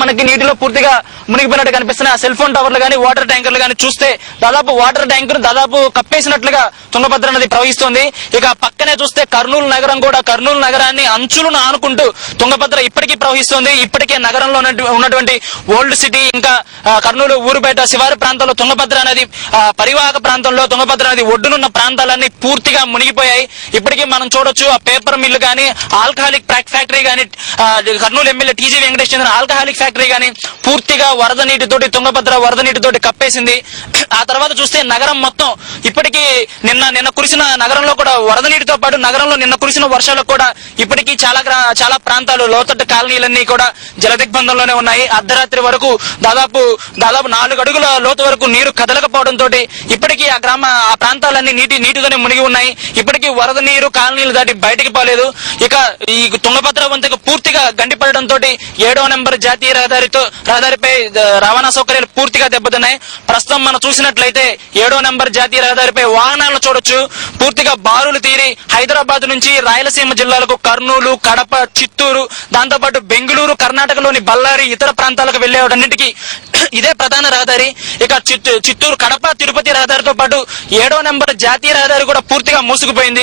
మనకి నీటిలో పూర్తిగా మునిగిపోయినట్టు కనిపిస్తున్నాయి. ఆ సెల్ ఫోన్ టవర్లు గానీ వాటర్ ట్యాంకర్లు గానీ చూస్తే దాదాపు వాటర్ ట్యాంకర్ దాదాపు కప్పేసినట్లుగా తుంగభద్ర నది ప్రవహిస్తోంది. ఇక పక్కనే చూస్తే కర్నూలు నగరం కూడా, కర్నూలు నగరాన్ని అంచులను ఆనుకుంటూ తుంగభద్ర ఇప్పటికీ ప్రవహిస్తోంది. ఇప్పటికే నగరంలో ఉన్నటువంటి ఓల్డ్ సిటీ ఇంకా కర్నూలు ఊరుపేట శివారు ప్రాంతాల్లో తుంగభద్ర నది పరివాహక ప్రాంతంలో తుంగభద్ర నది ఒడ్డునున్న ప్రాంతాలన్నీ పూర్తిగా మునిగిపోయాయి. ఇప్పటికీ మనం చూడొచ్చు ఆ పేపర్ మిల్లు గానీ, ఆల్కహాలిక్ ఫ్యాక్టరీ గానీ, కర్నూలు ఎమ్మెల్యే టీజీ వెంకటేష్ చంద్ర ఆల్కహాలిక్ ఫ్యాక్టరీ గానీ పూర్తిగా వరద నీటితోటి తుంగభద్ర వరద నీటితోటి కప్పేసింది. ఆ తర్వాత చూస్తే నగరం మొత్తం ఇప్పటికీ నిన్న కురిసిన నగరంలో కూడా వరద నీటితో పాటు నగరంలో నిన్న కురిసిన వర్షాలకు కూడా ఇప్పటికీ చాలా ప్రాంతాలు లోతట్టు కాలనీలన్నీ కూడా జలదిగ్బంధంలోనే ఉన్నాయి. అర్ధరాత్రి వరకు దాదాపు 4 అడుగుల లోతు వరకు నీరు కదలకపోవడంతో ఇప్పటికీ ఆ ప్రాంతాలన్నీ నీటితోనే మునిగి ఉన్నాయి. ఇప్పటికీ వరద నీరు కాలనీలు దాటి బయటికి పోలేదు. ఇక ఈ తుంగభద్ర వంతెన పూర్తిగా గండిపడడంతో 7వ నెంబర్ జాతీయ రహదారిపై రవాణా సౌకర్యాలు పూర్తిగా దెబ్బతిన్నాయి. ప్రస్తుతం మనం చూసినట్లయితే 7వ నెంబర్ జాతీయ రహదారిపై వాహనాలను చూడొచ్చు. పూర్తిగా బారులు తీరి హైదరాబాద్ నుంచి రాయలసీమ జిల్లాలకు కర్నూలు, కడప, చిత్తూరు, దాంతోపాటు బెంగళూరు, కర్ణాటకలోని బళ్ళారి, ఇతర ప్రాంతాలకు వెళ్లేవాటన్నిటికీ ఇదే ప్రధాన రహదారి. ఇక చిత్తూరు, కడప, తిరుపతి రహదారితో పాటు 7వ నెంబర్ జాతీయ రహదారి కూడా పూర్తిగా మూసుకుపోయింది.